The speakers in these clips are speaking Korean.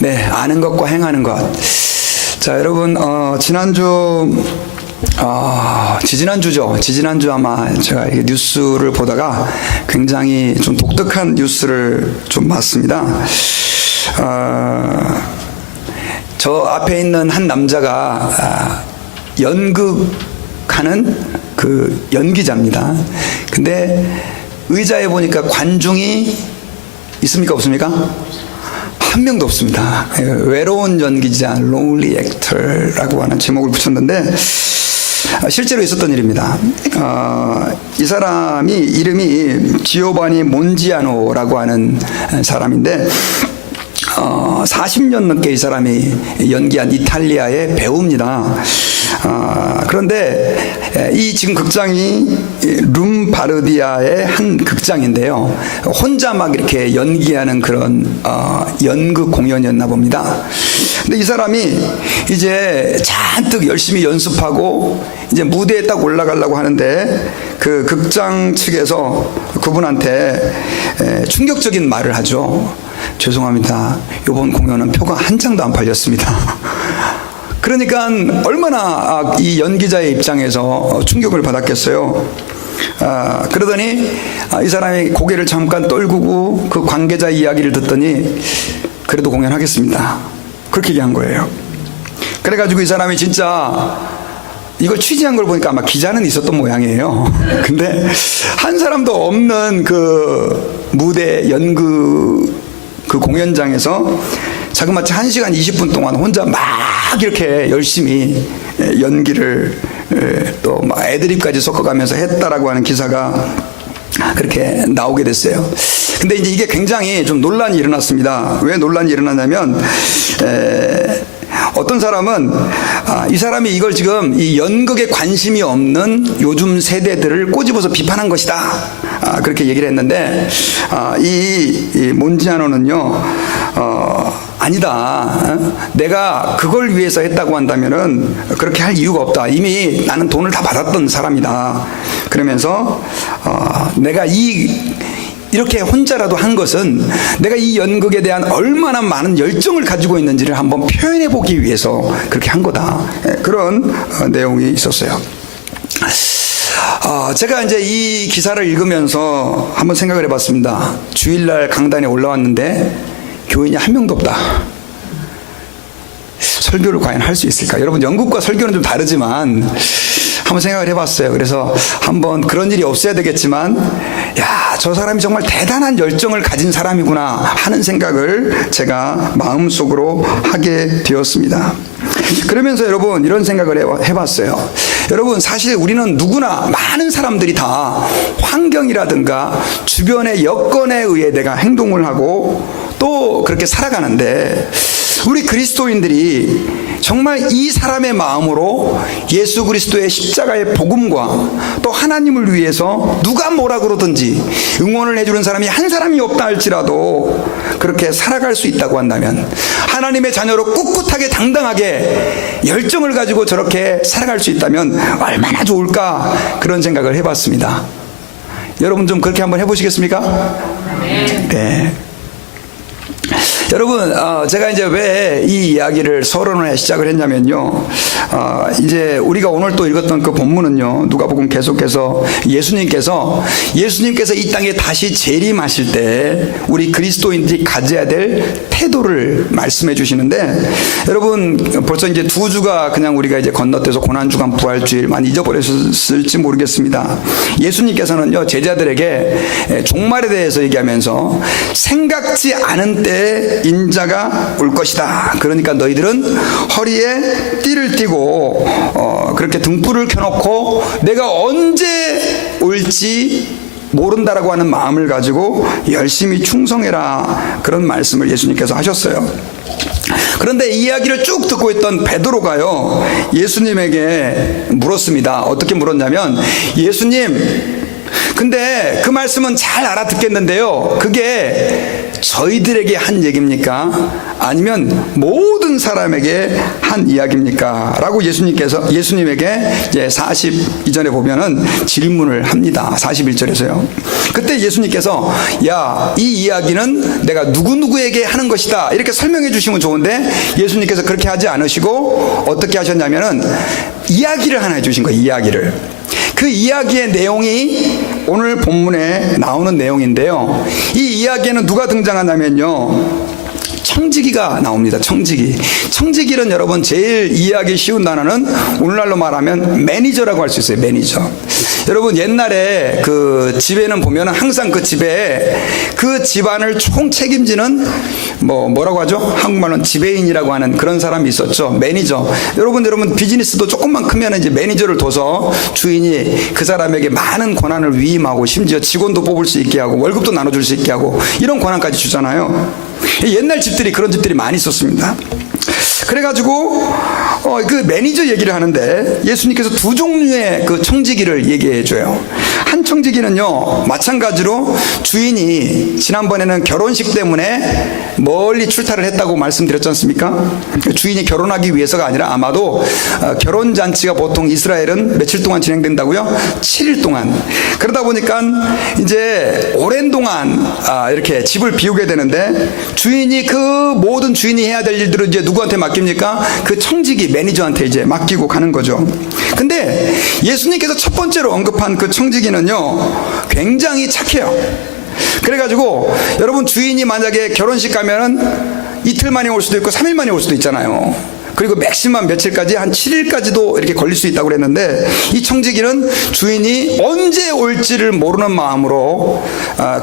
네, 아는 것과 행하는 것. 자, 여러분, 지지난주 아마 제가 이렇게 뉴스를 보다가 굉장히 좀 독특한 뉴스를 좀 봤습니다. 저 앞에 있는 한 남자가 연극하는 그 연기자입니다. 근데 의자에 보니까 관중이 있습니까? 없습니까? 한 명도 없습니다. 외로운 연기자, lonely actor라고 하는 제목을 붙였는데 실제로 있었던 일입니다. 이 사람이 이름이 지오바니 몬지아노라고 하는 사람인데 40년 넘게 이 사람이 연기한 이탈리아의 배우입니다. 그런데 이 지금 극장이 룸바르디아의 한 극장인데요. 혼자 막 이렇게 연기하는 그런 연극 공연이었나 봅니다. 근데 이 사람이 이제 잔뜩 열심히 연습하고 이제 무대에 딱 올라가려고 하는데 그 극장 측에서 그분한테 충격적인 말을 하죠. 죄송합니다. 이번 공연은 표가 한 장도 안 팔렸습니다. 그러니까 얼마나 이 연기자의 입장에서 충격을 받았겠어요. 그러더니 이 사람이 고개를 잠깐 떨구고 그 관계자 이야기를 듣더니 그래도 공연하겠습니다. 그렇게 얘기한 거예요. 그래가지고 이 사람이 진짜 이걸 취재한 걸 보니까 아마 기자는 있었던 모양이에요. 근데 한 사람도 없는 그 무대 연극 그 공연장에서 자그마치 1시간 20분 동안 혼자 막 이렇게 열심히 연기를 또 막 애드립까지 섞어가면서 했다라고 하는 기사가 그렇게 나오게 됐어요. 근데 이제 이게 굉장히 좀 논란이 일어났습니다. 왜 논란이 일어났냐면 어떤 사람은 이 사람이 이걸 지금 이 연극에 관심이 없는 요즘 세대들을 꼬집어서 비판한 것이다. 그렇게 얘기를 했는데 이 몬지아노는요. 아니다. 내가 그걸 위해서 했다고 한다면은 그렇게 할 이유가 없다. 이미 나는 돈을 다 받았던 사람이다. 그러면서 내가 이렇게 혼자라도 한 것은 내가 이 연극에 대한 얼마나 많은 열정을 가지고 있는지를 한번 표현해 보기 위해서 그렇게 한 거다. 그런 내용이 있었어요. 제가 이제 이 기사를 읽으면서 한번 생각을 해봤습니다. 주일날 강단에 올라왔는데 교인이 한 명도 없다. 설교를 과연 할 수 있을까? 여러분, 연극과 설교는 좀 다르지만 한번 생각을 해봤어요. 그래서 한번 그런 일이 없어야 되겠지만, 야, 저 사람이 정말 대단한 열정을 가진 사람이구나 하는 생각을 제가 마음속으로 하게 되었습니다. 그러면서 여러분, 이런 생각을 해봤어요. 여러분, 사실 우리는 누구나 많은 사람들이 다 환경이라든가 주변의 여건에 의해 내가 행동을 하고 또 그렇게 살아가는데, 우리 그리스도인들이 정말 이 사람의 마음으로 예수 그리스도의 십자가의 복음과 또 하나님을 위해서 누가 뭐라 그러든지 응원을 해주는 사람이 한 사람이 없다 할지라도 그렇게 살아갈 수 있다고 한다면, 하나님의 자녀로 꿋꿋하게 당당하게 열정을 가지고 저렇게 살아갈 수 있다면 얼마나 좋을까, 그런 생각을 해봤습니다. 여러분 좀 그렇게 한번 해보시겠습니까? 네. 여러분, 제가 이제 왜 이 이야기를 서론에 시작을 했냐면요. 이제 우리가 오늘 또 읽었던 그 본문은요. 누가복음 계속해서 예수님께서 이 땅에 다시 재림하실 때 우리 그리스도인들이 가져야 될 태도를 말씀해 주시는데, 여러분 벌써 이제 2주가 그냥 우리가 이제 건너뛰어서 고난주간 부활주일만 잊어버렸을지 모르겠습니다. 예수님께서는요, 제자들에게 종말에 대해서 얘기하면서 생각지 않은 때에 인자가 올 것이다. 그러니까 너희들은 허리에 띠를 띠고 그렇게 등불을 켜놓고 내가 언제 올지 모른다라고 하는 마음을 가지고 열심히 충성해라. 그런 말씀을 예수님께서 하셨어요. 그런데 이 이야기를 쭉 듣고 있던 베드로가요, 예수님에게 물었습니다. 어떻게 물었냐면, 예수님, 근데 그 말씀은 잘 알아듣겠는데요, 그게 저희들에게 한 얘기입니까? 아니면 모든 사람에게 한 이야기입니까? 라고 예수님에게 이제 40 이전에 보면은 질문을 합니다. 41절에서요. 그때 예수님께서 야, 이 이야기는 내가 누구누구에게 하는 것이다. 이렇게 설명해 주시면 좋은데 예수님께서 그렇게 하지 않으시고 어떻게 하셨냐면은 이야기를 하나 해주신 거예요. 이야기를. 그 이야기의 내용이 오늘 본문에 나오는 내용인데요. 이 이야기에는 누가 등장하냐면요. 청지기가 나옵니다. 청지기는 여러분 제일 이해하기 쉬운 단어는 오늘날로 말하면 매니저라고 할 수 있어요. 매니저. 여러분 옛날에 그 집에는 보면 항상 그 집에 그 집안을 총 책임지는 뭐라고 하죠? 한국말로는 지배인이라고 하는 그런 사람이 있었죠. 매니저. 여러분 비즈니스도 조금만 크면 이제 매니저를 둬서 주인이 그 사람에게 많은 권한을 위임하고 심지어 직원도 뽑을 수 있게 하고 월급도 나눠줄 수 있게 하고 이런 권한까지 주잖아요. 옛날 집들이 그런 집들이 많이 있었습니다. 그래가지고 그 매니저 얘기를 하는데 예수님께서 두 종류의 그 청지기를 얘기해 줘요. 한 청지기는요, 마찬가지로 주인이 지난번에는 결혼식 때문에 멀리 출타를 했다고 말씀드렸지 않습니까? 주인이 결혼하기 위해서가 아니라 아마도 결혼잔치가 보통 이스라엘은 며칠 동안 진행된다고요? 7일 동안. 그러다 보니까 이제 오랜 동안 이렇게 집을 비우게 되는데 주인이 그 모든 주인이 해야 될 일들을 이제 누구한테 맡깁니까? 그 청지기 매니저한테 이제 맡기고 가는 거죠. 근데 예수님께서 첫 번째로 언급한 그 청지기는요, 굉장히 착해요. 그래가지고 여러분 주인이 만약에 결혼식 가면은 이틀 만에 올 수도 있고 3일 만에 올 수도 있잖아요. 그리고 맥시멈 며칠까지 한 7일까지도 이렇게 걸릴 수 있다고 그랬는데 이 청지기는 주인이 언제 올지를 모르는 마음으로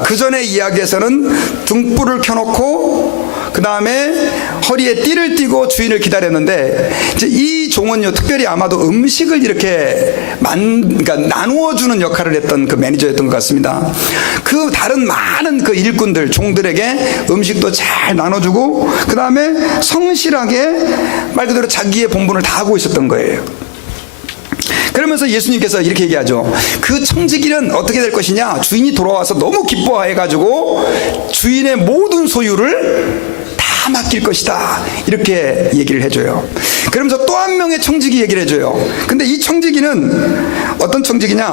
그 전에 이야기에서는 등불을 켜놓고 그 다음에 허리에 띠를 띠고 주인을 기다렸는데 이제 이 종은요 특별히 아마도 음식을 이렇게 그러니까 나누어주는 역할을 했던 그 매니저였던 것 같습니다. 그 다른 많은 그 일꾼들 종들에게 음식도 잘 나눠주고 그 다음에 성실하게 말 그대로 자기의 본분을 다 하고 있었던 거예요. 그러면서 예수님께서 이렇게 얘기하죠. 그 청지기는 어떻게 될 것이냐? 주인이 돌아와서 너무 기뻐해가지고 주인의 모든 소유를 다 맡길 것이다. 이렇게 얘기를 해줘요. 그러면서 또 한 명의 청지기 얘기를 해줘요. 근데 이 청지기는 어떤 청지기냐?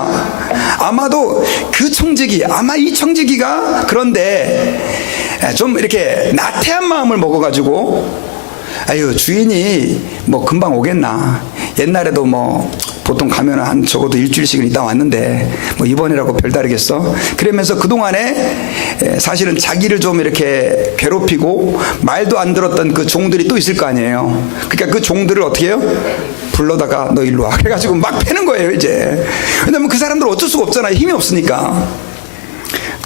아마도 이 청지기가 그런데 좀 이렇게 나태한 마음을 먹어가지고 아유 주인이 뭐 금방 오겠나. 옛날에도 뭐 보통 가면 한 적어도 일주일씩은 있다 왔는데 뭐 이번이라고 별다르겠어. 그러면서 그동안에 사실은 자기를 좀 이렇게 괴롭히고 말도 안 들었던 그 종들이 또 있을 거 아니에요. 그러니까 그 종들을 어떻게 해요? 불러다가 너 일로 와. 그래가지고 막 패는 거예요 이제. 왜냐면 그 사람들 어쩔 수가 없잖아요. 힘이 없으니까.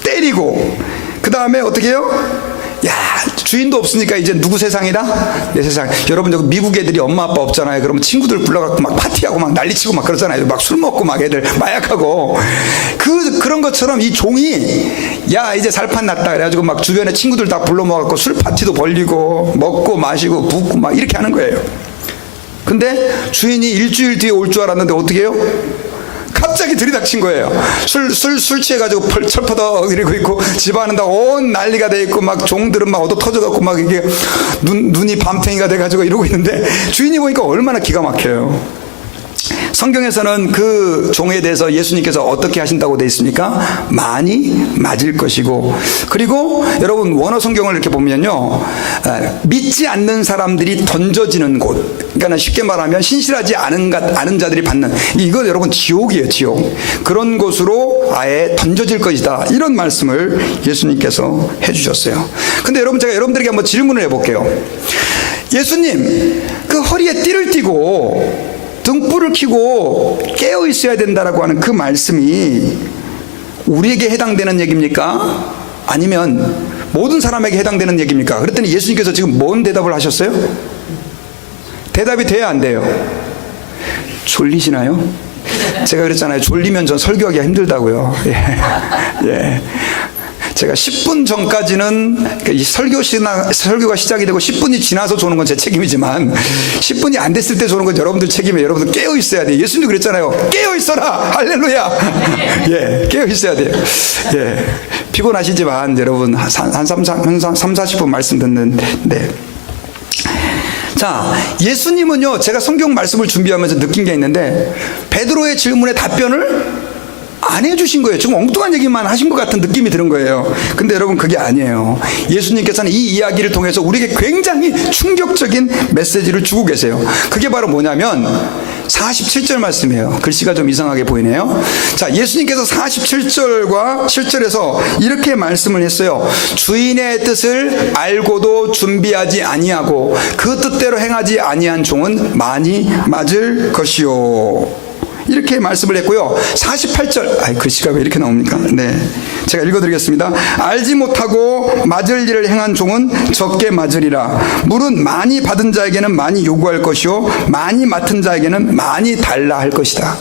때리고 그 다음에 어떻게 해요? 야, 주인도 없으니까 이제 누구 세상이다? 내 세상. 여러분, 저기 미국 애들이 엄마 아빠 없잖아요. 그러면 친구들 불러갖고 막 파티하고 막 난리치고 막 그러잖아요. 막 술 먹고 막 애들 마약하고. 그런 것처럼 이 종이 야, 이제 살판 났다. 그래가지고 막 주변에 친구들 다 불러 모아갖고 술 파티도 벌리고 먹고 마시고 붓고 막 이렇게 하는 거예요. 근데 주인이 일주일 뒤에 올 줄 알았는데 어떻게 해요? 갑자기 들이닥친 거예요. 술 취해가지고 철퍼덕 이러고 있고 집안은 다 온 난리가 돼 있고 막 종들은 막 얻어 터져갖고 막 이게 눈이 밤탱이가 돼가지고 이러고 있는데 주인이 보니까 얼마나 기가 막혀요. 성경에서는 그 종에 대해서 예수님께서 어떻게 하신다고 되어 있습니까? 많이 맞을 것이고, 그리고 여러분 원어 성경을 이렇게 보면요, 믿지 않는 사람들이 던져지는 곳, 그러니까 쉽게 말하면 신실하지 않은 자들이 받는, 이거 여러분 지옥이에요. 지옥. 그런 곳으로 아예 던져질 것이다, 이런 말씀을 예수님께서 해주셨어요. 근데 여러분, 제가 여러분들에게 한번 질문을 해볼게요. 예수님, 그 허리에 띠를 띠고 등불을 켜고 깨어 있어야 된다라고 하는 그 말씀이 우리에게 해당되는 얘기입니까? 아니면 모든 사람에게 해당되는 얘기입니까? 그랬더니 예수님께서 지금 뭔 대답을 하셨어요? 대답이 돼야 안 돼요? 졸리시나요? 제가 그랬잖아요. 졸리면 전 설교하기가 힘들다고요. 예. 제가 10분 전까지는 이 설교가 시작이 되고 10분이 지나서 조는 건 제 책임이지만 10분이 안 됐을 때 조는 건 여러분들 책임이에요. 여러분들 깨어 있어야 돼요. 예수님도 그랬잖아요. 깨어 있어라. 할렐루야. 예, 깨어 있어야 돼요. 예, 피곤하시지만 여러분 한 30-40분 말씀 듣는데, 자, 예수님은요, 제가 성경 말씀을 준비하면서 느낀 게 있는데 베드로의 질문에 답변을 안 해주신 거예요. 좀 엉뚱한 얘기만 하신 것 같은 느낌이 드는 거예요. 근데 여러분, 그게 아니에요. 예수님께서는 이 이야기를 통해서 우리에게 굉장히 충격적인 메시지를 주고 계세요. 그게 바로 뭐냐면 47절 말씀이에요. 글씨가 좀 이상하게 보이네요. 자, 예수님께서 47절과 7절에서 이렇게 말씀을 했어요. 주인의 뜻을 알고도 준비하지 아니하고 그 뜻대로 행하지 아니한 종은 많이 맞을 것이요. 이렇게 말씀을 했고요. 48절, 글씨가 왜 이렇게 나옵니까? 네, 제가 읽어드리겠습니다. 알지 못하고 맞을 일을 행한 종은 적게 맞으리라. 물은 많이 받은 자에게는 많이 요구할 것이요 많이 맡은 자에게는 많이 달라 할 것이다.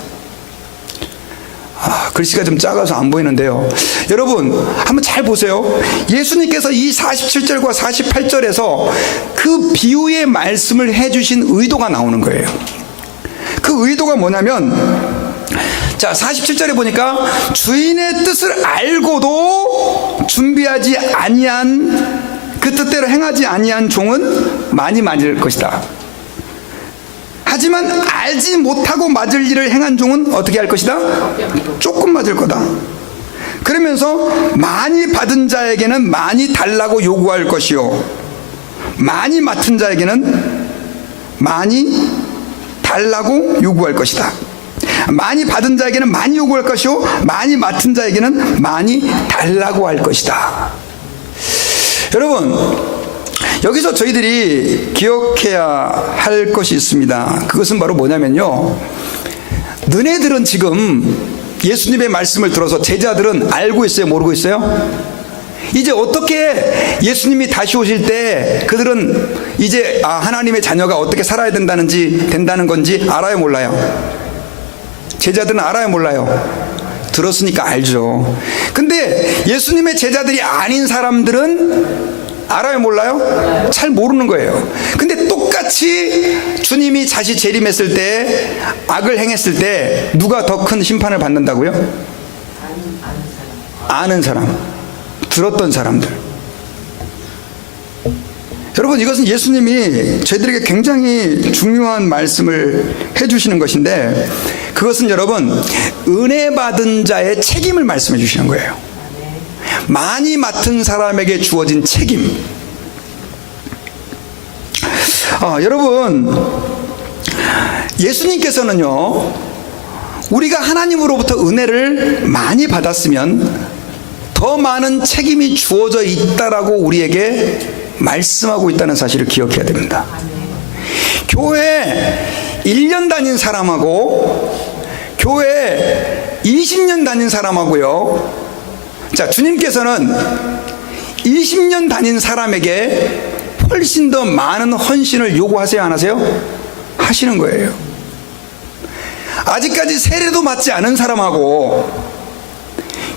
글씨가 좀 작아서 안 보이는데요. 여러분, 한번 잘 보세요. 예수님께서 이 47절과 48절에서 그 비유의 말씀을 해주신 의도가 나오는 거예요. 그 의도가 뭐냐면, 자, 47절에 보니까 주인의 뜻을 알고도 준비하지 아니한, 그 뜻대로 행하지 아니한 종은 많이 맞을 것이다. 하지만 알지 못하고 맞을 일을 행한 종은 어떻게 할 것이다? 조금 맞을 거다. 그러면서 많이 받은 자에게는 많이 달라고 요구할 것이요 많이 맡은 자에게는 많이 달라고 요구할 것이다. 많이 받은 자에게는 많이 요구할 것이요 많이 맡은 자에게는 많이 달라고 할 것이다. 여러분, 여기서 저희들이 기억해야 할 것이 있습니다. 그것은 바로 뭐냐면요, 너네들은 지금 예수님의 말씀을 들어서 제자들은 알고 있어요, 모르고 있어요? 이제 어떻게 예수님이 다시 오실 때 그들은 이제 하나님의 자녀가 어떻게 살아야 된다는 건지 알아요, 몰라요? 제자들은 알아요, 몰라요? 들었으니까 알죠. 근데 예수님의 제자들이 아닌 사람들은 알아요, 몰라요? 잘 모르는 거예요. 근데 똑같이 주님이 다시 재림했을 때, 악을 행했을 때 누가 더 큰 심판을 받는다고요? 아는 사람. 들었던 사람들. 여러분, 이것은 예수님이 저희들에게 굉장히 중요한 말씀을 해주시는 것인데, 그것은 여러분, 은혜 받은 자의 책임을 말씀해 주시는 거예요. 많이 맡은 사람에게 주어진 책임. 여러분, 예수님께서는요, 우리가 하나님으로부터 은혜를 많이 받았으면 더 많은 책임이 주어져 있다라고 우리에게 말씀하고 있다는 사실을 기억해야 됩니다. 교회 1년 다닌 사람하고 교회 20년 다닌 사람하고요, 자, 주님께서는 20년 다닌 사람에게 훨씬 더 많은 헌신을 요구하세요, 안 하세요? 하시는 거예요. 아직까지 세례도 받지 않은 사람하고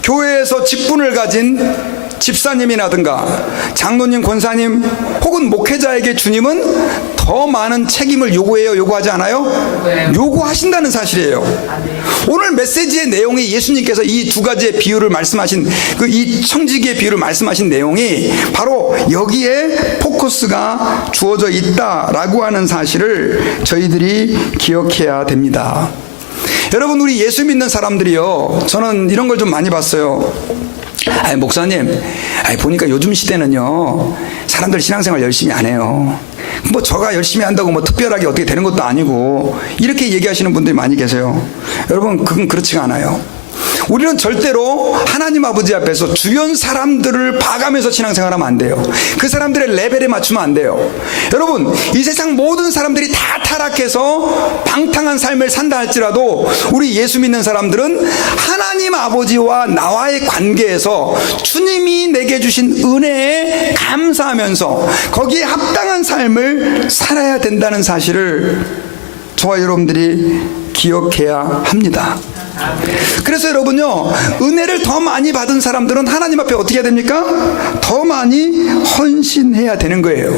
교회에서 직분을 가진 집사님이라든가 장로님, 권사님 혹은 목회자에게 주님은 더 많은 책임을 요구해요, 요구하지 않아요? 요구하신다는 사실이에요. 오늘 메시지의 내용이 예수님께서 이 두 가지의 비유를 말씀하신, 이 청지기의 비유를 말씀하신 내용이 바로 여기에 포커스가 주어져 있다라고 하는 사실을 저희들이 기억해야 됩니다. 여러분, 우리 예수 믿는 사람들이요, 저는 이런 걸 좀 많이 봤어요. 목사님, 보니까 요즘 시대는요, 사람들 신앙생활 열심히 안 해요. 뭐 저가 열심히 한다고 뭐 특별하게 어떻게 되는 것도 아니고, 이렇게 얘기하시는 분들이 많이 계세요. 여러분, 그건 그렇지가 않아요. 우리는 절대로 하나님 아버지 앞에서 주변 사람들을 봐가면서 신앙생활하면 안 돼요. 그 사람들의 레벨에 맞추면 안 돼요. 여러분, 이 세상 모든 사람들이 다 타락해서 방탕한 삶을 산다 할지라도 우리 예수 믿는 사람들은 하나님 아버지와 나와의 관계에서 주님이 내게 주신 은혜에 감사하면서 거기에 합당한 삶을 살아야 된다는 사실을 저와 여러분들이 기억해야 합니다. 그래서 여러분요, 은혜를 더 많이 받은 사람들은 하나님 앞에 어떻게 해야 됩니까? 더 많이 헌신해야 되는 거예요.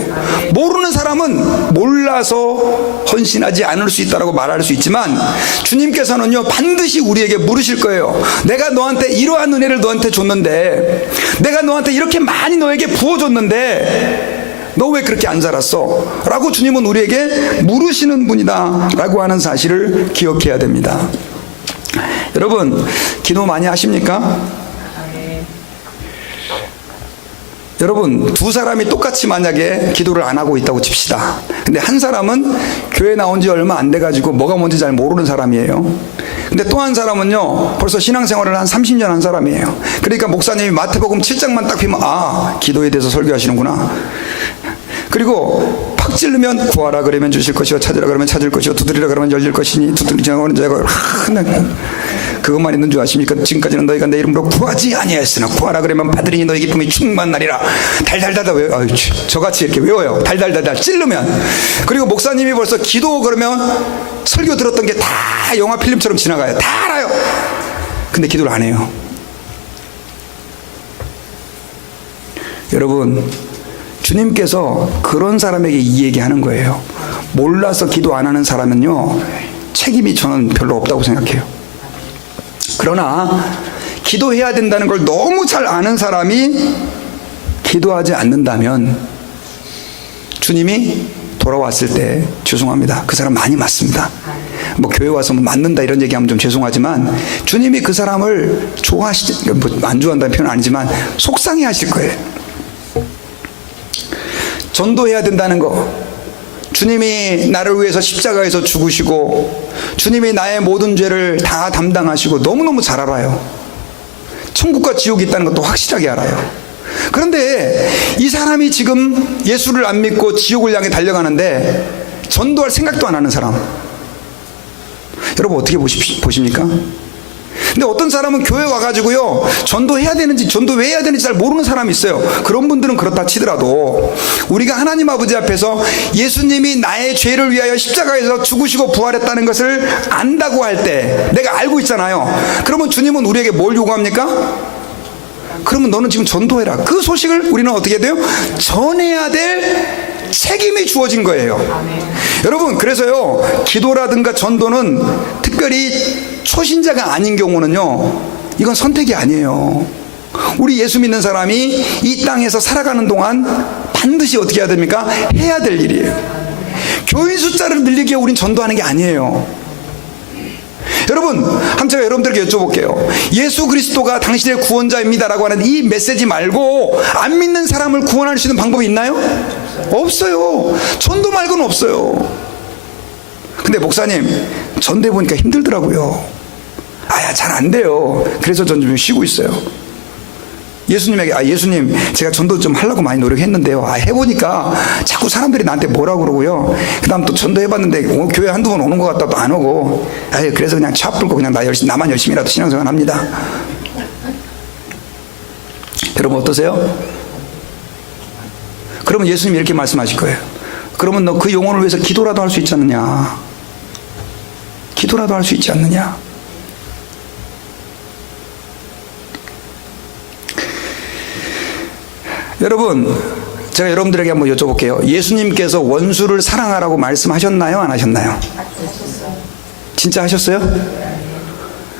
모르는 사람은 몰라서 헌신하지 않을 수 있다고 말할 수 있지만, 주님께서는요 반드시 우리에게 물으실 거예요. 내가 너한테 이러한 은혜를 너한테 줬는데, 내가 너한테 이렇게 많이 너에게 부어줬는데 너 왜 그렇게 안 살았어? 라고 주님은 우리에게 물으시는 분이다 라고 하는 사실을 기억해야 됩니다. 여러분, 기도 많이 하십니까? 여러분, 두 사람이 똑같이 만약에 기도를 안 하고 있다고 칩시다. 근데 한 사람은 교회 나온 지 얼마 안 돼가지고 뭐가 뭔지 잘 모르는 사람이에요. 근데 또 한 사람은요 벌써 신앙생활을 한 30년 한 사람이에요. 그러니까 목사님이 마태복음 7장만 딱 피면, 아, 기도에 대해서 설교하시는구나. 그리고 팍 찌르면 구하라 그러면 주실 것이요, 찾으라 그러면 찾을 것이요, 두드리라 그러면 열릴 것이니 두드리지 않는 자가 그것만 있는 줄 아십니까? 지금까지는 너희가 내 이름으로 구하지 아니하였으나 구하라 그러면 받으리니 너희 기쁨이 충만하리라. 달달달달 외워. 아유, 저같이 이렇게 외워요. 달달달달 찌르면. 그리고 목사님이 벌써 기도 그러면 설교 들었던 게 다 영화 필름처럼 지나가요. 다 알아요. 근데 기도를 안 해요. 여러분, 주님께서 그런 사람에게 이 얘기하는 거예요. 몰라서 기도 안 하는 사람은요 책임이 저는 별로 없다고 생각해요. 그러나 기도해야 된다는 걸 너무 잘 아는 사람이 기도하지 않는다면 주님이 돌아왔을 때 죄송합니다, 그 사람 많이 맞습니다. 뭐 교회 와서 뭐 맞는다 이런 얘기하면 좀 죄송하지만 주님이 그 사람을 좋아하시지, 뭐 안 좋아한다는 표현은 아니지만 속상해 하실 거예요. 전도해야 된다는 거, 주님이 나를 위해서 십자가에서 죽으시고 주님이 나의 모든 죄를 다 담당하시고 너무너무 잘 알아요. 천국과 지옥이 있다는 것도 확실하게 알아요. 그런데 이 사람이 지금 예수를 안 믿고 지옥을 향해 달려가는데 전도할 생각도 안 하는 사람, 여러분 어떻게 보십니까? 근데 어떤 사람은 교회 와가지고요 전도해야 되는지 전도 왜 해야 되는지 잘 모르는 사람이 있어요. 그런 분들은 그렇다 치더라도 우리가 하나님 아버지 앞에서 예수님이 나의 죄를 위하여 십자가에서 죽으시고 부활했다는 것을 안다고 할 때, 내가 알고 있잖아요. 그러면 주님은 우리에게 뭘 요구합니까? 그러면 너는 지금 전도해라. 그 소식을 우리는 어떻게 해야 돼요? 전해야 될 책임이 주어진 거예요. 여러분, 그래서요 기도라든가 전도는 특별히 초신자가 아닌 경우는요 이건 선택이 아니에요. 우리 예수 믿는 사람이 이 땅에서 살아가는 동안 반드시 어떻게 해야 됩니까? 해야 될 일이에요. 교인 숫자를 늘리기 위해 우린 전도하는 게 아니에요. 여러분, 한번 제가 여러분들에게 여쭤볼게요. 예수 그리스도가 당신의 구원자입니다라고 하는 이 메시지 말고 안 믿는 사람을 구원할 수 있는 방법이 있나요? 없어요. 전도 말고는 없어요. 근데 목사님, 전도해 보니까 힘들더라고요. 아야, 잘 안 돼요. 그래서 전 좀 쉬고 있어요. 예수님에게, 예수님, 제가 전도 좀 하려고 많이 노력했는데요. 해보니까 자꾸 사람들이 나한테 뭐라고 그러고요. 그 다음 또 전도해봤는데 교회 한두 번 오는 것 같다 또 안 오고. 그래서 그냥 차 풀고 그냥 나만 열심히라도 신앙생활 합니다. 여러분 어떠세요? 그러면 예수님이 이렇게 말씀하실 거예요. 그러면 너 그 영혼을 위해서 기도라도 할 수 있지 않느냐? 기도라도 할 수 있지 않느냐? 여러분, 제가 여러분들에게 한번 여쭤볼게요. 예수님께서 원수를 사랑하라고 말씀하셨나요? 안 하셨나요? 진짜 하셨어요?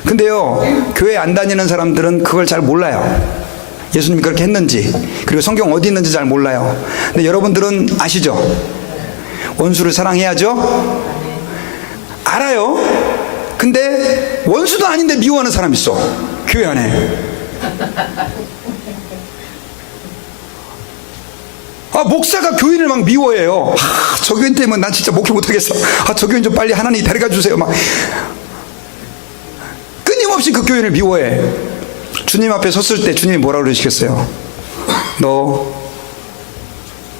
근데요, 교회 안 다니는 사람들은 그걸 잘 몰라요. 예수님이 그렇게 했는지, 그리고 성경 어디 있는지 잘 몰라요. 근데 여러분들은 아시죠? 원수를 사랑해야죠? 알아요. 근데 원수도 아닌데 미워하는 사람 있어, 교회 안에. 목사가 교인을 막 미워해요. 저 교인 때문에 난 진짜 목회 못하겠어. 저 교인 좀 빨리 하나님 데려가 주세요. 막 끊임없이 그 교인을 미워해. 주님 앞에 섰을 때 주님이 뭐라 그러시겠어요? 너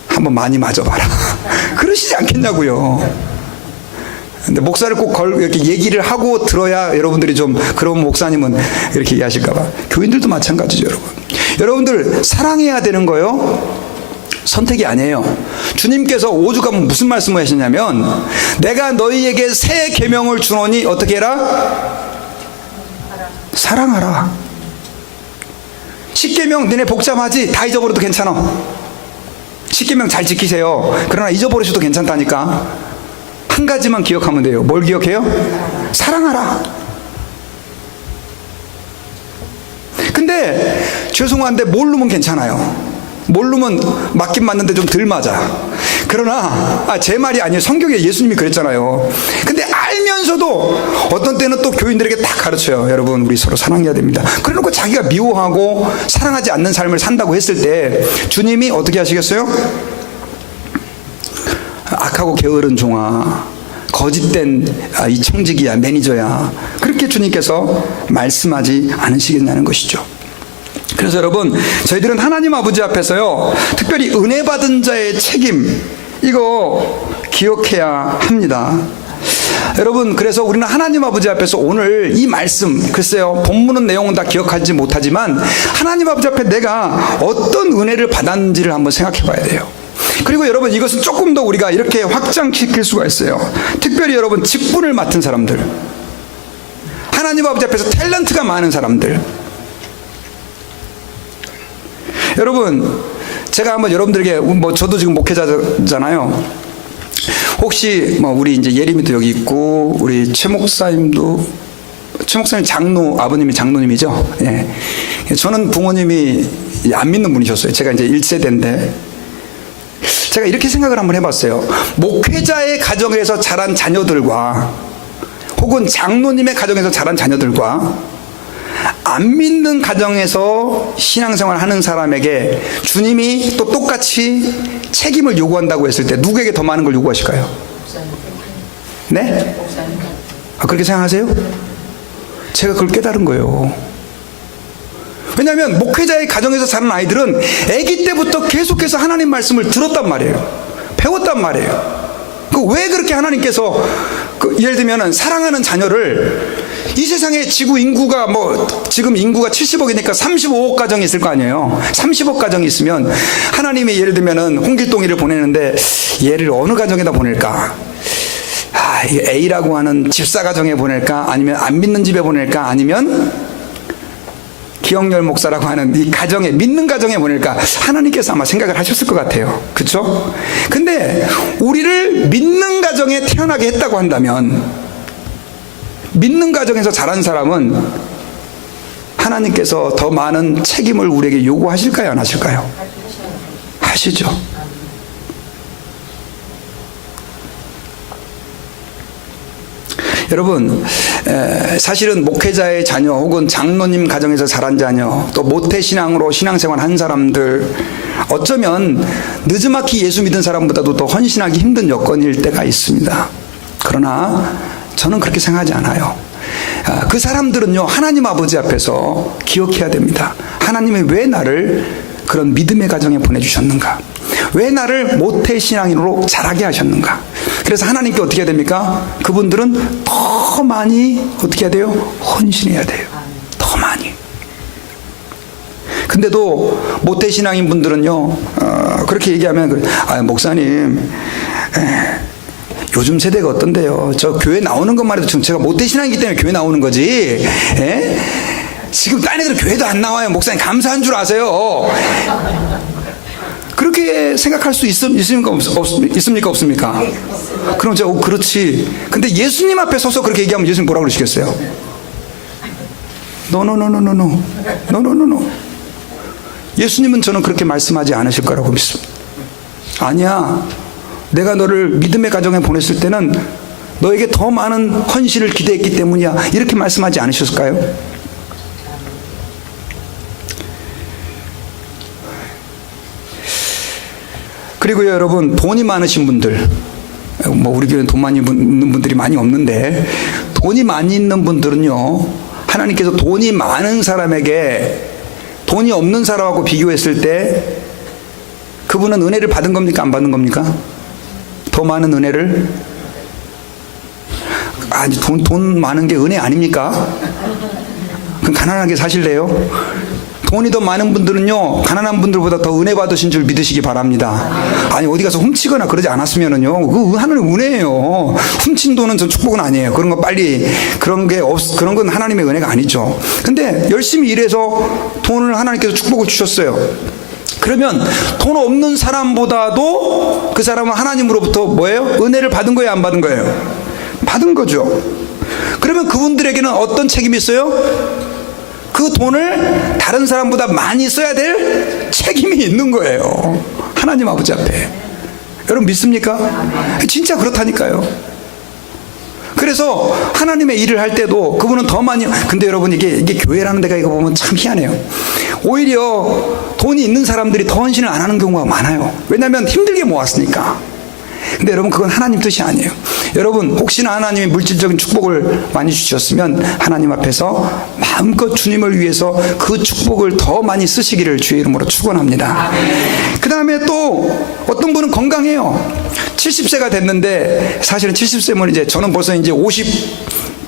한번 많이 맞아봐라. 그러시지 않겠냐고요. 근데 목사를 꼭 이렇게 얘기를 하고 들어야 여러분들이 좀, 그런 목사님은 이렇게 얘기하실까봐. 교인들도 마찬가지죠, 여러분. 여러분들 사랑해야 되는 거요, 선택이 아니에요. 주님께서 오죽하면 무슨 말씀을 하셨냐면, 내가 너희에게 새 계명을 주노니 어떻게 해라? 사랑하라. 십계명 너네 복잡하지? 다 잊어버려도 괜찮아. 십계명 잘 지키세요. 그러나 잊어버리셔도 괜찮다니까. 한 가지만 기억하면 돼요. 뭘 기억해요? 사랑하라. 근데 죄송한데 모르면 괜찮아요. 모르면 맞긴 맞는데 좀 덜 맞아. 그러나 제 말이 아니에요. 성경에 예수님이 그랬잖아요. 근데 알면서도 어떤 때는 또 교인들에게 딱 가르쳐요. 여러분, 우리 서로 사랑해야 됩니다. 그래놓고 자기가 미워하고 사랑하지 않는 삶을 산다고 했을 때 주님이 어떻게 하시겠어요? 악하고 게으른 종아, 거짓된 이 청지기야, 매니저야, 그렇게 주님께서 말씀하지 않으시겠냐는 것이죠. 그래서 여러분, 저희들은 하나님 아버지 앞에서요, 특별히 은혜 받은 자의 책임, 이거 기억해야 합니다. 여러분, 그래서 우리는 하나님 아버지 앞에서 오늘 이 말씀, 글쎄요, 본문은 내용은 다 기억하지 못하지만 하나님 아버지 앞에 내가 어떤 은혜를 받았는지를 한번 생각해 봐야 돼요. 그리고 여러분, 이것은 조금 더 우리가 이렇게 확장시킬 수가 있어요. 특별히 여러분, 직분을 맡은 사람들, 하나님 아버지 앞에서 탤런트가 많은 사람들. 여러분, 제가 한번 여러분들에게, 저도 지금 목회자잖아요. 혹시 우리 이제 예림이도 여기 있고, 우리 최 목사님 장로, 아버님이 장로님이죠. 예. 저는 부모님이 안 믿는 분이셨어요. 제가 이제 1세대인데 제가 이렇게 생각을 한번 해봤어요. 목회자의 가정에서 자란 자녀들과 혹은 장로님의 가정에서 자란 자녀들과 안 믿는 가정에서 신앙생활 하는 사람에게 주님이 또 똑같이 책임을 요구한다고 했을 때 누구에게 더 많은 걸 요구하실까요? 네? 그렇게 생각하세요? 제가 그걸 깨달은 거예요. 왜냐하면 목회자의 가정에서 자란 아이들은 아기 때부터 계속해서 하나님 말씀을 들었단 말이에요. 배웠단 말이에요. 왜 그렇게 하나님께서 예를 들면 사랑하는 자녀를, 이 세상에 지구 인구가 지금 인구가 70억이니까 35억 가정이 있을 거 아니에요. 30억 가정이 있으면 하나님이 예를 들면 홍길동이를 보내는데 얘를 어느 가정에다 보낼까? A라고 하는 집사 가정에 보낼까? 아니면 안 믿는 집에 보낼까? 아니면 기영렬 목사라고 하는 이 가정에, 믿는 가정에 보낼까? 하나님께서 아마 생각을 하셨을 것 같아요. 그렇죠? 근데 우리를 믿는 가정에 태어나게 했다고 한다면, 믿는 가정에서 자란 사람은 하나님께서 더 많은 책임을 우리에게 요구하실까요? 안 하실까요? 하시죠. 여러분, 사실은 목회자의 자녀 혹은 장로님 가정에서 자란 자녀, 또 모태신앙으로 신앙생활 한 사람들, 어쩌면 느지막이 예수 믿은 사람보다도 더 헌신하기 힘든 여건일 때가 있습니다. 그러나 저는 그렇게 생각하지 않아요. 그 사람들은요, 하나님 아버지 앞에서 기억해야 됩니다. 하나님이 왜 나를 그런 믿음의 가정에 보내주셨는가? 왜 나를 모태신앙인으로 자라게 하셨는가? 그래서 하나님께 어떻게 해야 됩니까? 그분들은 더 많이 어떻게 해야 돼요? 헌신해야 돼요. 더 많이. 근데도 모태신앙인 분들은요, 그렇게 얘기하면, 목사님, 요즘 세대가 어떤데요? 저 교회 나오는 것만 해도 지금 제가 모태신앙이기 때문에 교회 나오는 거지. 지금 딴 애들은 교회도 안 나와요. 목사님 감사한 줄 아세요? 그렇게 생각할 수 있습니까? 없습니까? 그럼 제가 그렇지. 근데 예수님 앞에 서서 그렇게 얘기하면 예수님 뭐라고 그러시겠어요? No. 예수님은 저는 그렇게 말씀하지 않으실 거라고 믿습니다. 아니야, 내가 너를 믿음의 가정에 보냈을 때는 너에게 더 많은 헌신을 기대했기 때문이야, 이렇게 말씀하지 않으셨을까요? 그리고요, 여러분, 돈이 많으신 분들, 우리 교회는 돈 많이 있는 분들이 많이 없는데, 돈이 많이 있는 분들은요, 하나님께서 돈이 많은 사람에게 돈이 없는 사람하고 비교했을 때 그분은 은혜를 받은 겁니까? 안 받는 겁니까? 더 많은 은혜를? 아니, 돈 많은 게 은혜 아닙니까? 그럼 가난하게 사실래요? 돈이 더 많은 분들은요, 가난한 분들보다 더 은혜 받으신 줄 믿으시기 바랍니다. 아니, 어디 가서 훔치거나 그러지 않았으면은요, 그 하나님 은혜예요. 훔친 돈은 저 축복은 아니에요. 그런 거 빨리, 그런 건 하나님의 은혜가 아니죠. 근데 열심히 일해서 돈을 하나님께서 축복을 주셨어요. 그러면 돈 없는 사람보다도 그 사람은 하나님으로부터 뭐예요? 은혜를 받은 거예요, 안 받은 거예요? 받은 거죠. 그러면 그분들에게는 어떤 책임이 있어요? 그 돈을 다른 사람보다 많이 써야 될 책임이 있는 거예요. 하나님 아버지 앞에. 여러분 믿습니까? 진짜 그렇다니까요. 그래서 하나님의 일을 할 때도 그분은 더 많이, 근데 여러분 이게 교회라는 데가 이거 보면 참 희한해요. 오히려 돈이 있는 사람들이 더 헌신을 안 하는 경우가 많아요. 왜냐하면 힘들게 모았으니까. 근데 여러분 그건 하나님 뜻이 아니에요. 여러분 혹시나 하나님이 물질적인 축복을 많이 주셨으면 하나님 앞에서 마음껏 주님을 위해서 그 축복을 더 많이 쓰시기를 주의 이름으로 축원합니다. 그 다음에 또 어떤 분은 건강해요. 70세가 됐는데, 사실은 70세면 이제 저는 벌써 이제 50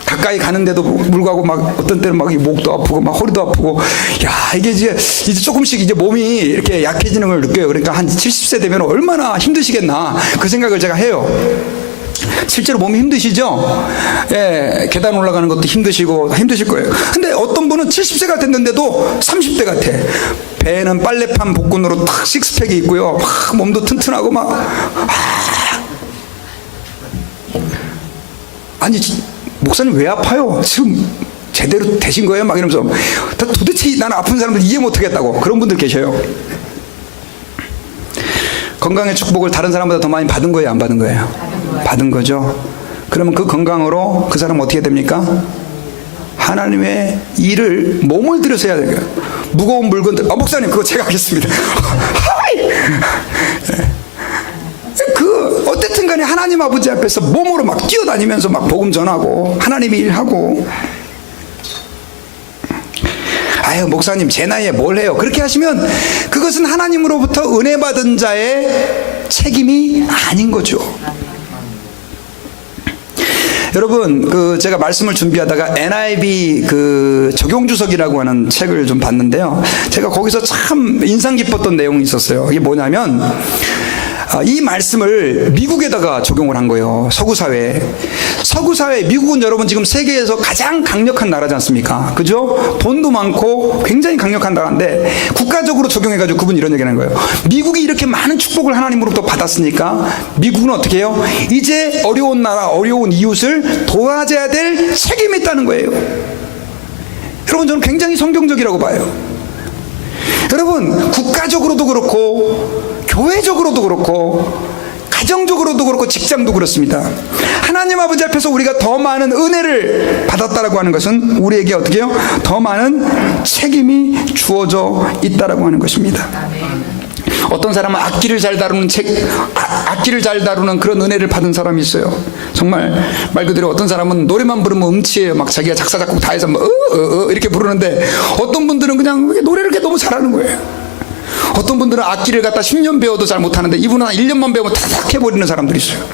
가까이 가는데도 불구하고 막 어떤 때는 막 목도 아프고 막 허리도 아프고, 야, 이게 이제 조금씩 이제 몸이 이렇게 약해지는 걸 느껴요. 그러니까 한 70세 되면 얼마나 힘드시겠나 그 생각을 제가 해요. 실제로 몸이 힘드시죠? 예, 계단 올라가는 것도 힘드실 거예요. 근데 어떤 분은 70세가 됐는데도 30대 같아. 배는 빨래판 복근으로 탁 식스팩이 있고요. 막 몸도 튼튼하고 막. 아니, 목사님 왜 아파요? 지금 제대로 되신 거예요? 막 이러면서 도대체 나는 아픈 사람들 이해 못하겠다고 그런 분들 계셔요. 건강의 축복을 다른 사람보다 더 많이 받은 거예요, 안 받은 거예요? 받은 거죠. 그러면 그 건강으로 그 사람은 어떻게 됩니까? 하나님의 일을 몸을 들여서 해야 돼요. 무거운 물건들, 목사님 그거 제가 하겠습니다. 어쨌든 간에 하나님 아버지 앞에서 몸으로 막 뛰어다니면서 막 복음 전하고 하나님의 일하고. 아유, 목사님 제 나이에 뭘 해요? 그렇게 하시면 그것은 하나님으로부터 은혜 받은 자의 책임이 아닌 거죠. 여러분, 제가 말씀을 준비하다가 NIV 적용주석이라고 하는 책을 좀 봤는데요. 제가 거기서 참 인상 깊었던 내용이 있었어요. 이게 뭐냐면, 이 말씀을 미국에다가 적용을 한 거예요. 서구사회에. 미국은 여러분 지금 세계에서 가장 강력한 나라지 않습니까? 그죠? 돈도 많고 굉장히 강력한 나라인데 국가적으로 적용해가지고 그분이 이런 얘기를 하는 거예요. 미국이 이렇게 많은 축복을 하나님으로부터 받았으니까 미국은 어떻게 해요? 이제 어려운 나라, 어려운 이웃을 도와줘야 될 책임이 있다는 거예요. 여러분 저는 굉장히 성경적이라고 봐요. 여러분 국가적으로도 그렇고 교회적으로도 그렇고 가정적으로도 그렇고 직장도 그렇습니다. 하나님 아버지 앞에서 우리가 더 많은 은혜를 받았다라고 하는 것은 우리에게 어떻게 해요? 더 많은 책임이 주어져 있다라고 하는 것입니다. 어떤 사람은 악기를 잘 다루는 그런 은혜를 받은 사람이 있어요. 정말 말 그대로 어떤 사람은 노래만 부르면 음치예요. 막 자기가 작사 작곡 다 해서 이렇게 부르는데, 어떤 분들은 그냥 노래를 이렇게 너무 잘하는 거예요. 어떤 분들은 악기를 갖다 10년 배워도 잘 못하는데 이분은 한 1년만 배우면 타닥 해버리는 사람들이 있어요.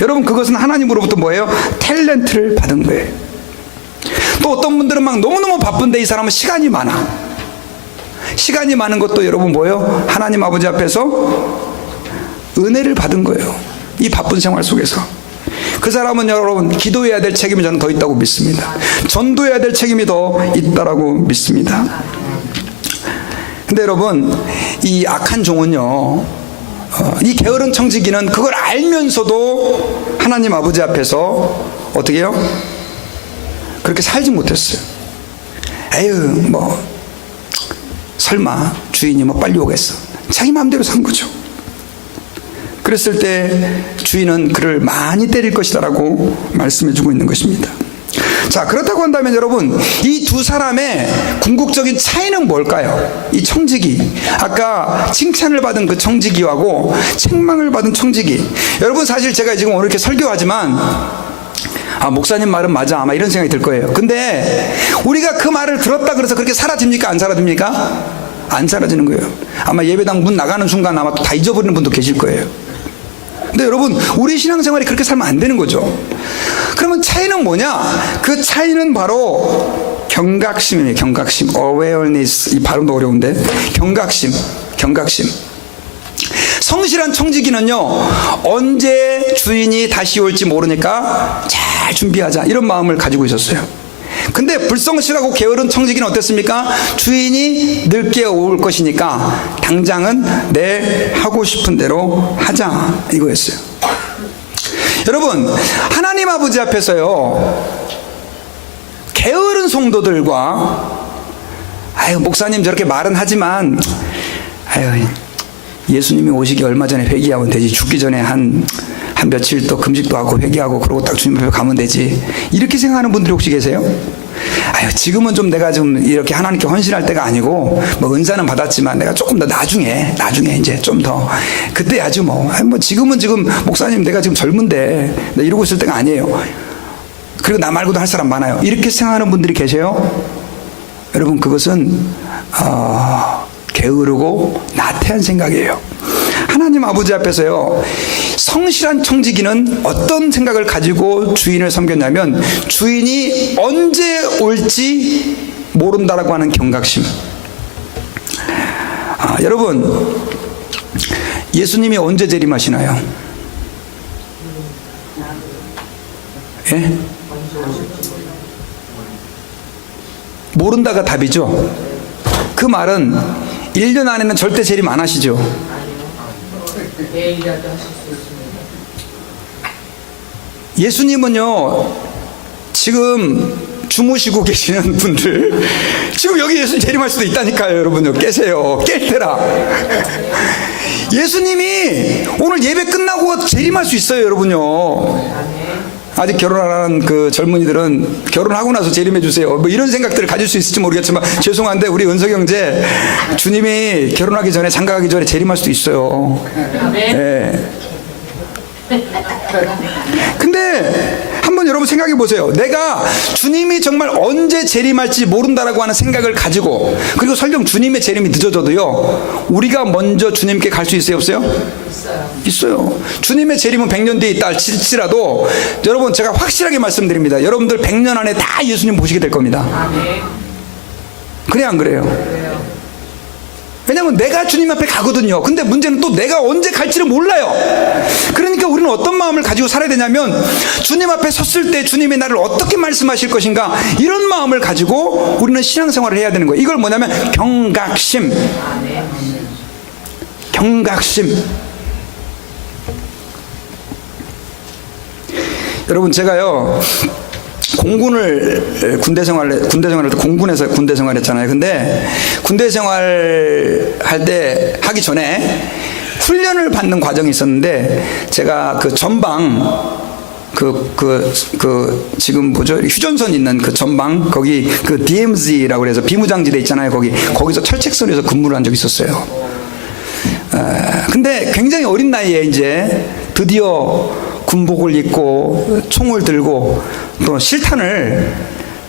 여러분 그것은 하나님으로부터 뭐예요? 탤런트를 받은 거예요. 또 어떤 분들은 막 너무너무 바쁜데 이 사람은 시간이 많아. 시간이 많은 것도 여러분 뭐예요? 하나님 아버지 앞에서 은혜를 받은 거예요. 이 바쁜 생활 속에서. 그 사람은 여러분 기도해야 될 책임이 저는 더 있다고 믿습니다. 전도해야 될 책임이 더 있다라고 믿습니다. 근데 여러분 이 악한 종은요, 이 게으른 청지기는 그걸 알면서도 하나님 아버지 앞에서 어떻게 해요? 그렇게 살지 못했어요. 에휴 설마 주인이 빨리 오겠어. 자기 마음대로 산 거죠. 그랬을 때 주인은 그를 많이 때릴 것이다라고 말씀해주고 있는 것입니다. 자, 그렇다고 한다면 여러분 이 두 사람의 궁극적인 차이는 뭘까요? 이 청지기, 아까 칭찬을 받은 그 청지기하고 책망을 받은 청지기. 여러분 사실 제가 지금 오늘 이렇게 설교하지만 목사님 말은 맞아 아마 이런 생각이 들 거예요. 근데 우리가 그 말을 들었다 그래서 그렇게 사라집니까? 안 사라집니까? 안 사라지는 거예요. 아마 예배당 문 나가는 순간 아마 또 다 잊어버리는 분도 계실 거예요. 근데 여러분 우리 신앙생활이 그렇게 살면 안 되는 거죠. 그러면 차이는 뭐냐? 그 차이는 바로 경각심이에요. 경각심. awareness. 이 발음도 어려운데. 경각심. 성실한 청지기는요, 언제 주인이 다시 올지 모르니까 잘 준비하자, 이런 마음을 가지고 있었어요. 근데 불성실하고 게으른 청지기는 어땠습니까? 주인이 늦게 올 것이니까 당장은 내 하고 싶은 대로 하자, 이거였어요. 여러분, 하나님 아버지 앞에서요, 게으른 성도들과 아유, 목사님 저렇게 말은 하지만 아유, 예수님이 오시기 얼마 전에 회개하면 되지, 죽기 전에 한 며칠 또 금식도 하고 회개하고 그러고 딱 주님 앞에 가면 되지, 이렇게 생각하는 분들이 혹시 계세요? 아유, 지금은 좀 내가 좀 이렇게 하나님께 헌신할 때가 아니고, 뭐 은사는 받았지만 내가 조금 더 나중에 이제 좀 더 그때 하지 뭐. 아니 뭐 지금 목사님 내가 지금 젊은데 나 이러고 있을 때가 아니에요. 그리고 나 말고도 할 사람 많아요, 이렇게 생각하는 분들이 계세요? 여러분, 그것은 게으르고 나태한 생각이에요. 하나님 아버지 앞에서요, 성실한 청지기는 어떤 생각을 가지고 주인을 섬겼냐면, 주인이 언제 올지 모른다라고 하는 경각심. 여러분, 예수님이 언제 재림하시나요? 예? 모른다가 답이죠. 그 말은 1년 안에는 절대 재림 안 하시죠. 내일이라도 하실 수 있습니다. 예수님은요, 지금 주무시고 계시는 분들, 지금 여기 예수님 재림할 수도 있다니까요. 여러분요, 깨세요. 깰 때라. 예수님이 오늘 예배 끝나고 재림할 수 있어요, 여러분요. 아직 결혼 안 하는 그 젊은이들은 결혼하고 나서 재림해 주세요, 뭐 이런 생각들을 가질 수 있을지 모르겠지만, 죄송한데 우리 은석 형제, 주님이 결혼하기 전에, 장가가기 전에 재림할 수도 있어요. 예. 근데 한번 여러분 생각해 보세요. 내가 주님이 정말 언제 재림할지 모른다라고 하는 생각을 가지고, 그리고 설령 주님의 재림이 늦어져도요, 우리가 먼저 주님께 갈 수 있어요, 없어요? 있어요. 주님의 재림은 100년 뒤에 있다 할지라도, 여러분 제가 확실하게 말씀드립니다. 여러분들 100년 안에 다 예수님 보시게 될 겁니다. 그래 안 그래요? 왜냐하면 내가 주님 앞에 가거든요. 근데 문제는 또 내가 언제 갈지를 몰라요. 그러니까 우리는 어떤 마음을 가지고 살아야 되냐면, 주님 앞에 섰을 때 주님이 나를 어떻게 말씀하실 것인가, 이런 마음을 가지고 우리는 신앙생활을 해야 되는 거예요. 이걸 뭐냐면 경각심. 여러분, 제가요, 군대 생활할 때 공군에서 군대 생활했잖아요. 근데 군대 생활할 때 하기 전에 훈련을 받는 과정이 있었는데, 제가 그 전방 지금 뭐죠? 휴전선 있는 그 전방, 거기 그 DMZ라고 해서 비무장지대 있잖아요. 거기서 철책선에서 근무를 한 적이 있었어요. 근데 굉장히 어린 나이에 이제 드디어 군복을 입고 총을 들고 또 실탄을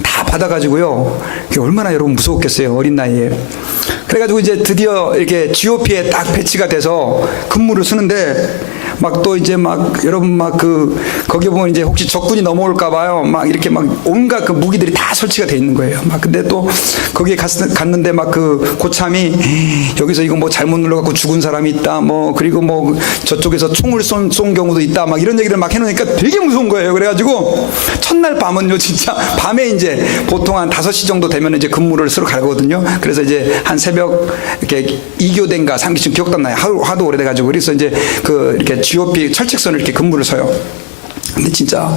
다 받아가지고요, 그게 얼마나 여러분 무서웠겠어요, 어린 나이에. 그래가지고 이제 드디어 이렇게 GOP에 딱 배치가 돼서 근무를 쓰는데, 막 또 이제 막 여러분 거기 보면 이제 혹시 적군이 넘어올까봐요, 막 이렇게 막 온갖 그 무기들이 다 설치가 돼 있는 거예요. 막 근데 또 거기에 갔는데 막 그 고참이, 여기서 이거 뭐 잘못 눌러갖고 죽은 사람이 있다, 뭐 그리고 뭐 저쪽에서 총을 쏜 경우도 있다, 막 이런 얘기를 막 해놓으니까 되게 무서운 거예요. 그래가지고 첫날 밤은요, 진짜 밤에 이제 보통 한 5시 정도 되면 이제 근무를 서로 가거든요. 그래서 이제 한 새벽 이렇게 2교대인가 3교대쯤 기억도 안 나요. 하도 오래돼가지고. 그래서 이제 이렇게 GOP 철책선을 이렇게 근무를 서요. 근데 진짜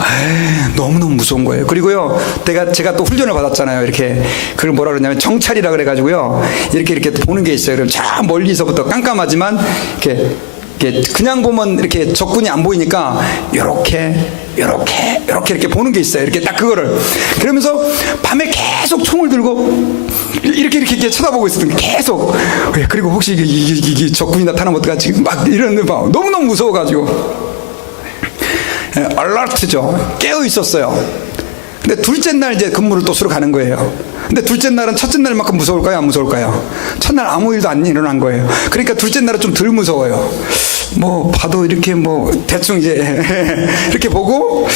너무너무 무서운 거예요. 그리고요, 제가 또 훈련을 받았잖아요. 이렇게 그걸 뭐라 그러냐면 정찰이라 그래가지고요, 이렇게 보는 게 있어요. 그럼 저 멀리서부터 깜깜하지만 이렇게 그냥 보면 이렇게 적군이 안 보이니까 이렇게 보는 게 있어요. 이렇게 딱 그거를. 그러면서 밤에 계속 총을 들고 이렇게 쳐다보고 있었던 게 계속. 그리고 혹시 이게 적군이 나타나면 어떡하지? 막 이런 거 봐. 너무너무 무서워가지고. 알라트죠. 깨어 있었어요. 근데 둘째 날 이제 근무를 또 서로 가는 거예요. 근데 둘째 날은 첫째 날만큼 무서울까요, 안 무서울까요? 첫날 아무 일도 안 일어난 거예요. 그러니까 둘째 날은 좀 덜 무서워요. 뭐 봐도 이렇게 뭐 대충 이제 이렇게 보고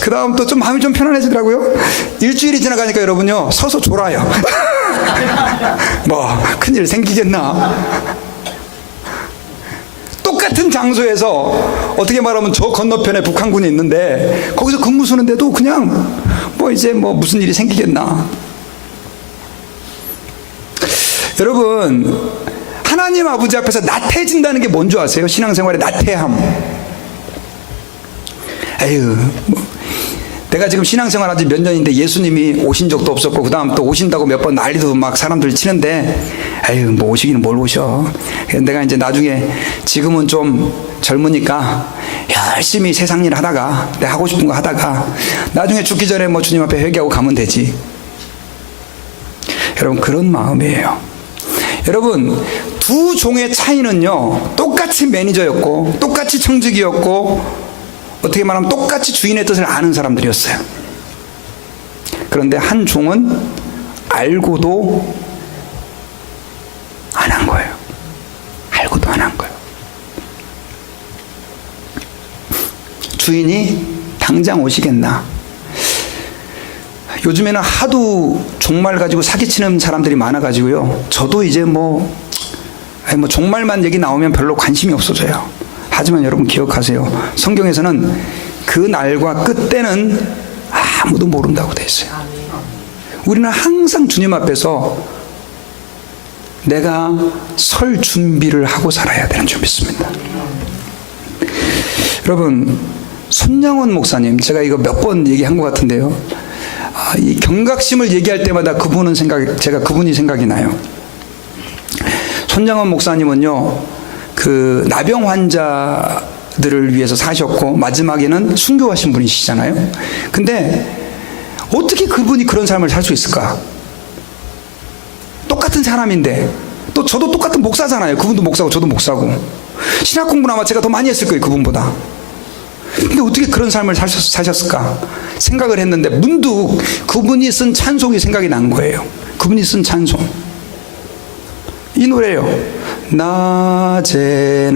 그 다음 또 좀 마음이 좀 편안해지더라고요. 일주일이 지나가니까 여러분요 서서 졸아요. 뭐 큰일 생기겠나. 똑같은 장소에서 어떻게 말하면 저 건너편에 북한군이 있는데 거기서 근무 서는데도 그냥 뭐 이제 뭐 무슨 일이 생기겠나. 여러분, 하나님 아버지 앞에서 나태해진다는 게 뭔지 아세요? 신앙생활의 나태함. 에휴, 뭐 내가 지금 신앙생활 아직 몇 년인데 예수님이 오신 적도 없었고 그 다음 또 오신다고 몇 번 난리도 막 사람들 치는데 에휴, 뭐 오시기는 뭘 오셔. 내가 이제 나중에 지금은 좀 젊으니까 열심히 세상 일 하다가 내가 하고 싶은 거 하다가 나중에 죽기 전에 뭐 주님 앞에 회개하고 가면 되지. 여러분, 그런 마음이에요. 여러분, 두 종의 차이는요, 똑같이 매니저였고 똑같이 청직이었고 어떻게 말하면 똑같이 주인의 뜻을 아는 사람들이었어요. 그런데 한 종은 알고도 안 한 거예요. 알고도 안 한 거예요. 주인이 당장 오시겠나. 요즘에는 하도 종말 가지고 사기치는 사람들이 많아가지고요, 저도 이제 뭐 종말만 얘기 나오면 별로 관심이 없어져요. 하지만 여러분 기억하세요. 성경에서는 그 날과 끝때는 아무도 모른다고 돼 있어요. 우리는 항상 주님 앞에서 내가 설 준비를 하고 살아야 되는 줄 믿습니다. 여러분, 손양원 목사님, 제가 이거 몇 번 얘기한 것 같은데요, 이 경각심을 얘기할 때마다 제가 그분이 생각이 나요. 손양원 목사님은요, 그 나병 환자들을 위해서 사셨고 마지막에는 순교하신 분이시잖아요. 근데 어떻게 그분이 그런 삶을 살 수 있을까? 똑같은 사람인데, 또 저도 똑같은 목사잖아요. 그분도 목사고 저도 목사고, 신학 공부는 아마 제가 더 많이 했을 거예요, 그분보다. 근데 어떻게 그런 삶을 사셨을까 생각을 했는데 문득 그분이 쓴 찬송이 생각이 난 거예요. 그분이 쓴 찬송, 이 노래예요. 낮에나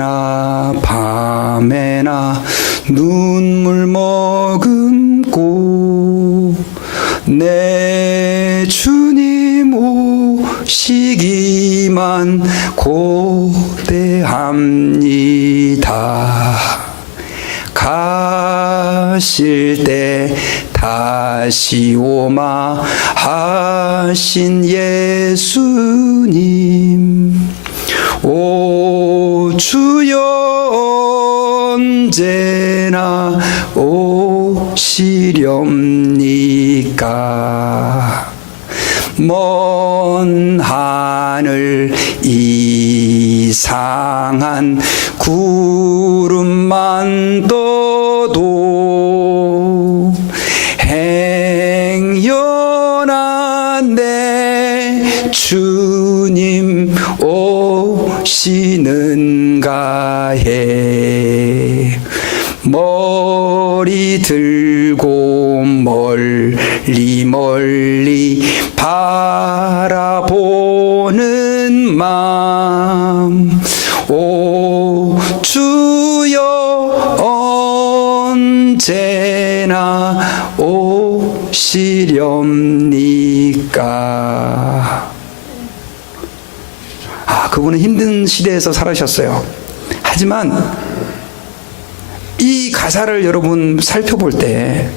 밤에나 눈물 머금고 내 주님 오시기만 고대합니다. 가실 때 다시 오마 하신 예수님, 오 주여 언제나 오시렵니까. 먼 하늘 이상한 구름만 떠도 행여나 내 주님 오시는가 해. 머리 들고 멀리 멀리 바라보는 마음, 오 주여 언제나 오시렵니까. 그분은 힘든 시대에서 살아셨어요. 하지만 이 가사를 여러분 살펴볼 때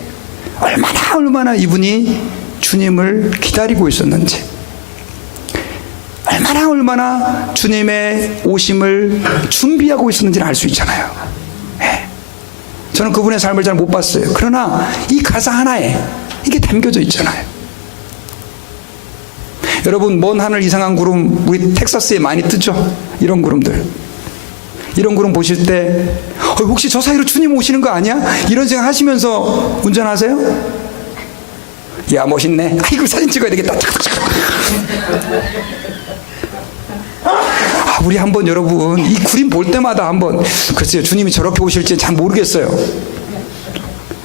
얼마나 이분이 주님을 기다리고 있었는지, 얼마나 주님의 오심을 준비하고 있었는지를 알 수 있잖아요. 네. 저는 그분의 삶을 잘 못 봤어요. 그러나 이 가사 하나에 이게 담겨져 있잖아요. 여러분, 먼 하늘 이상한 구름, 우리 텍사스에 많이 뜨죠? 이런 구름들. 이런 구름 보실 때 혹시 저 사이로 주님 오시는 거 아니야? 이런 생각 하시면서 운전하세요? 야, 멋있네. 아이고, 사진 찍어야 되겠다. 우리 한번 여러분 이 그림 볼 때마다 한번, 글쎄요, 주님이 저렇게 오실지 잘 모르겠어요.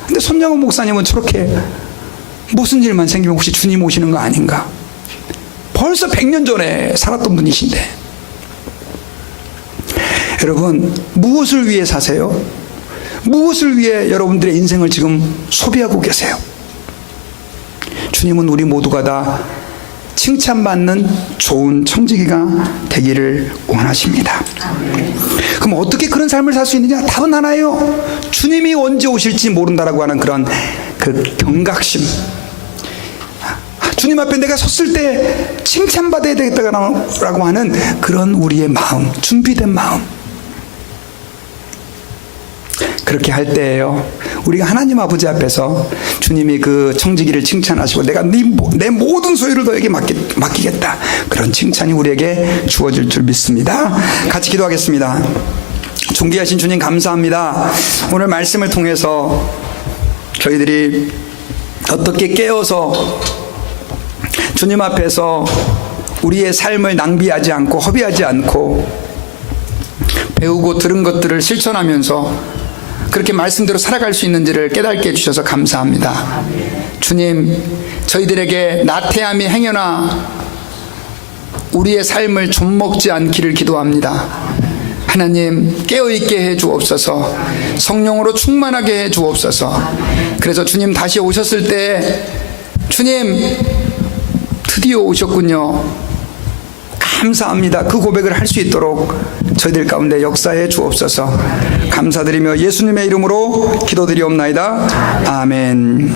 근데 손양원 목사님은 저렇게 무슨 일만 생기면 혹시 주님 오시는 거 아닌가? 벌써 100년 전에 살았던 분이신데, 여러분, 무엇을 위해 사세요? 무엇을 위해 여러분들의 인생을 지금 소비하고 계세요? 주님은 우리 모두가 다 칭찬받는 좋은 청지기가 되기를 원하십니다. 그럼 어떻게 그런 삶을 살 수 있느냐? 답은 하나예요. 주님이 언제 오실지 모른다라고 하는 그런 그 경각심. 주님 앞에 내가 섰을 때 칭찬받아야 되겠다라고 하는 그런 우리의 마음, 준비된 마음. 그렇게 할 때예요, 우리가 하나님 아버지 앞에서 주님이 그 청지기를 칭찬하시고 내가 내 모든 소유를 너에게 맡기겠다, 그런 칭찬이 우리에게 주어질 줄 믿습니다. 같이 기도하겠습니다. 존귀하신 주님, 감사합니다. 오늘 말씀을 통해서 저희들이 어떻게 깨어서 주님 앞에서 우리의 삶을 낭비하지 않고 허비하지 않고 배우고 들은 것들을 실천하면서 그렇게 말씀대로 살아갈 수 있는지를 깨닫게 해주셔서 감사합니다. 주님, 저희들에게 나태함이 행여나 우리의 삶을 좀먹지 않기를 기도합니다. 하나님, 깨어있게 해 주옵소서. 성령으로 충만하게 해 주옵소서. 그래서 주님 다시 오셨을 때, 주님 드디어 오셨군요, 감사합니다, 그 고백을 할 수 있도록 저희들 가운데 역사해 주옵소서. 감사드리며 예수님의 이름으로 기도드리옵나이다. 아멘.